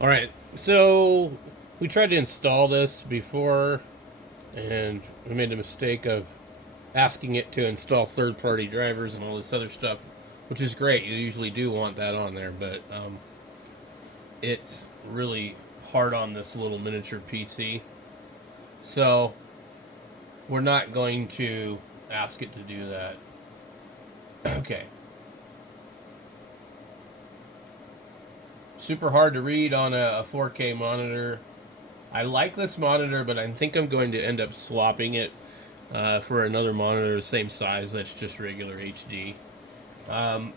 Alright, so we tried to install this before, and we made the mistake of asking it to install third-party drivers and all this other stuff, which is great. You usually do want that on there, but it's really hard on this little miniature PC. So we're not going to ask it to do that. Okay. Super hard to read on a 4K monitor. I like this monitor, but I think I'm going to end up swapping it for another monitor the same size that's just regular HD.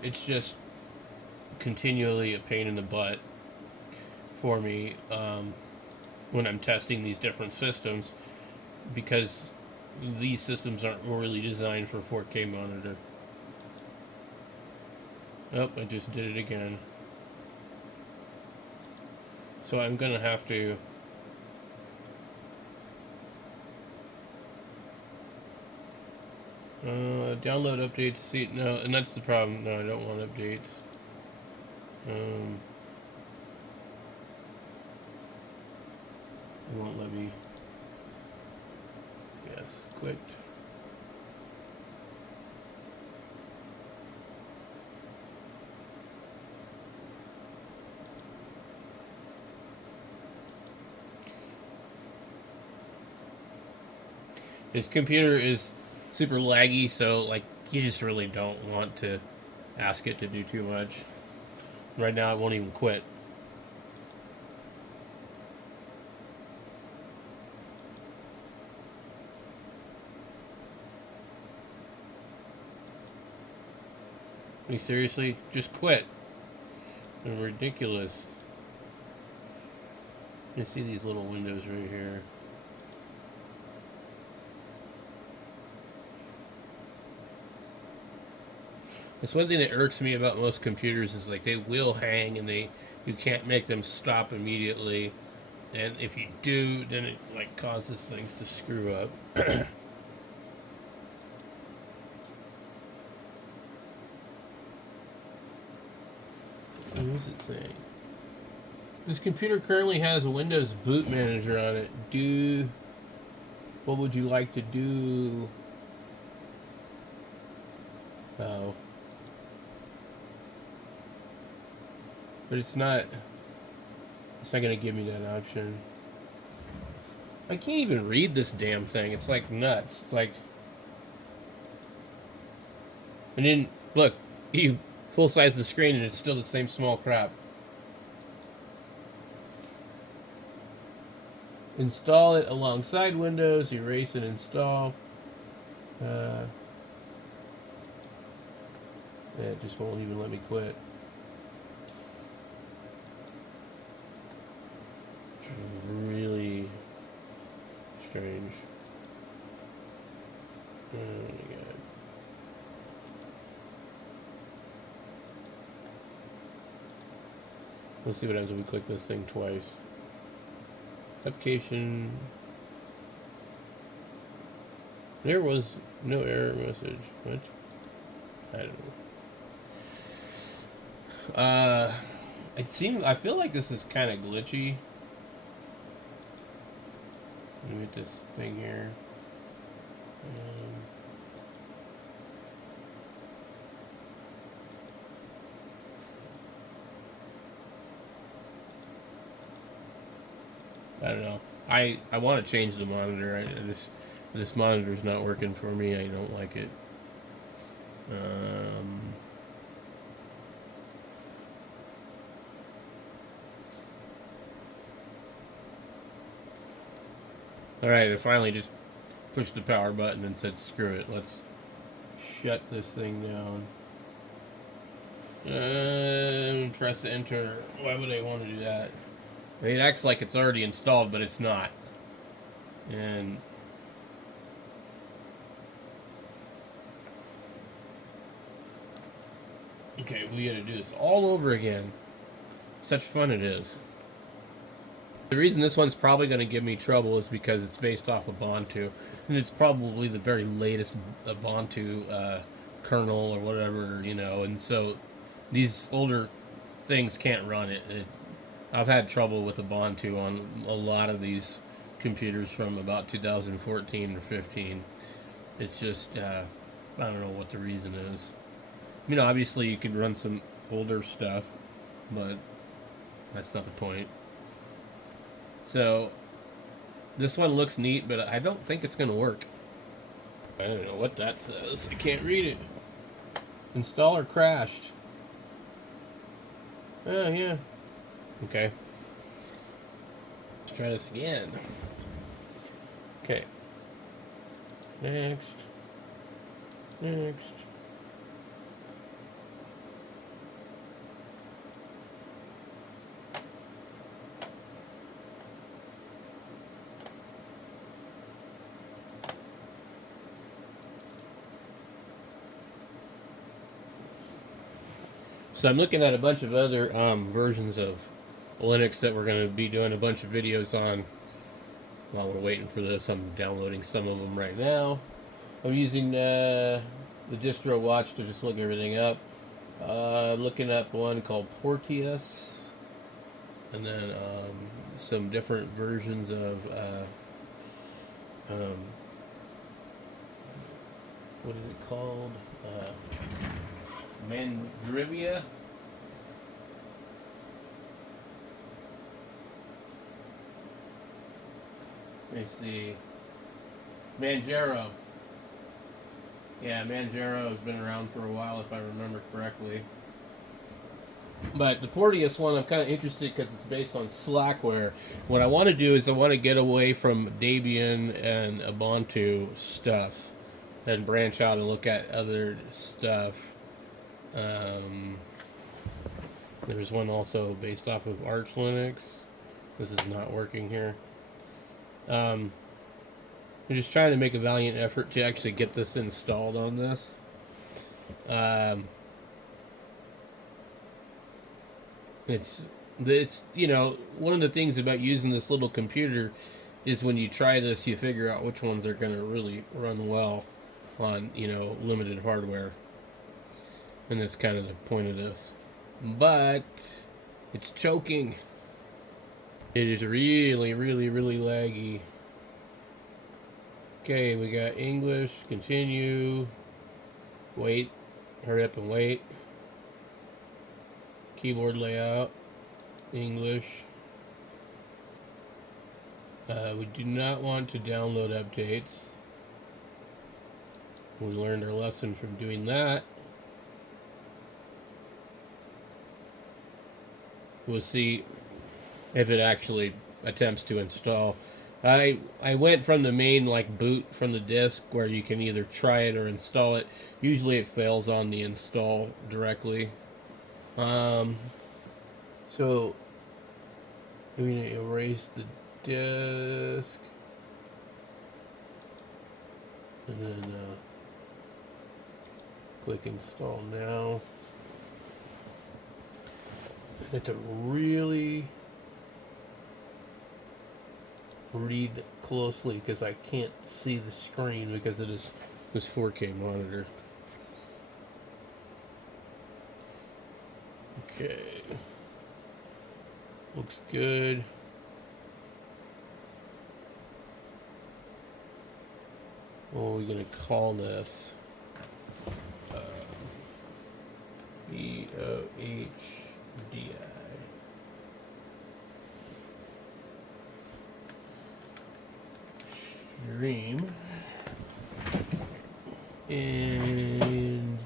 It's just continually a pain in the butt for me when I'm testing these different systems because these systems aren't really designed for 4K monitor. Oh, I just did it again. So I'm gonna have to download updates. See, no, and that's the problem. No, I don't want updates. It won't let me. Yes, quit. His computer is super laggy, so like you just really don't want to ask it to do too much. Right now, it won't even quit. Are you seriously? Just quit. They're ridiculous. You see these little windows right here. That's one thing that irks me about most computers is like they will hang and you can't make them stop immediately, and if you do, then it like causes things to screw up. What is it saying? This computer currently has a Windows boot manager on it. What would you like to do? Oh. But it's not gonna give me that option. I can't even read this damn thing. It's like nuts. It's like, and then look, you full size the screen and it's still the same small crap. Install it alongside Windows. Erase and install. It just won't even let me quit. Really strange. Oh my god. Let's see what happens if we click this thing twice. Application. There was no error message. What? I don't know. I feel like this is kind of glitchy. Let me get this thing here. I don't know. I want to change the monitor. This monitor's not working for me. I don't like it. All right, I finally just pushed the power button and said, "Screw it. Let's shut this thing down." Press enter. Why would I want to do that? It acts like it's already installed, but it's not. And okay, we gotta do this all over again. Such fun it is. The reason this one's probably going to give me trouble is because it's based off of Ubuntu, and it's probably the very latest Ubuntu kernel or whatever, and so these older things can't run it. I've had trouble with Ubuntu on a lot of these computers from about 2014 or 15. It's just, I don't know what the reason is. You know, obviously you can run some older stuff, but that's not the point. So, this one looks neat, but I don't think it's going to work. I don't know what that says. I can't read it. Installer crashed. Oh, yeah. Okay. Let's try this again. Okay. Next. Next. So I'm looking at a bunch of other versions of Linux that we're going to be doing a bunch of videos on. While we're waiting for this, I'm downloading some of them right now. I'm using the distro watch to just look everything up. Looking up one called Porteous, and then some different versions of what is it called? Mandrivia. Let me see. Manjaro. Yeah, Manjaro has been around for a while, if I remember correctly. But the Porteous one, I'm kind of interested because it's based on Slackware. What I want to do is I want to get away from Debian and Ubuntu stuff and branch out and look at other stuff. There's one also based off of Arch Linux. This is not working here. I'm just trying to make a valiant effort to actually get this installed on this. It's you know, one of the things about using this little computer is when you try this, you figure out which ones are going to really run well on, you know, limited hardware. And that's kind of the point of this. But it's choking. It is really, really, really laggy. Okay, we got English, continue, wait, hurry up and wait. Keyboard layout, English. We do not want to download updates. We learned our lesson from doing that. We'll see if it actually attempts to install. I went from the main like boot from the disk where you can either try it or install it. Usually it fails on the install directly. So I'm gonna erase the disk and then click install now. I have to really read closely because I can't see the screen because it is this 4K monitor. Okay. Looks good. What are we going to call this? BOHDI. Stream. And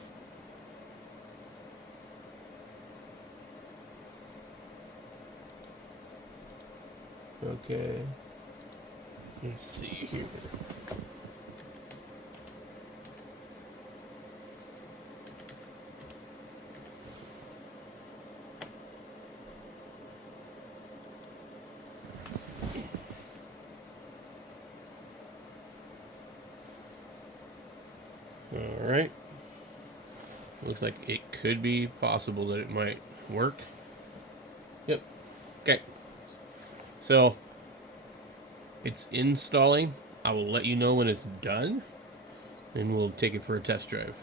okay. Let's see here. All right. Looks like it could be possible that it might work. Yep. Okay. So it's installing. I will let you know when it's done, and we'll take it for a test drive.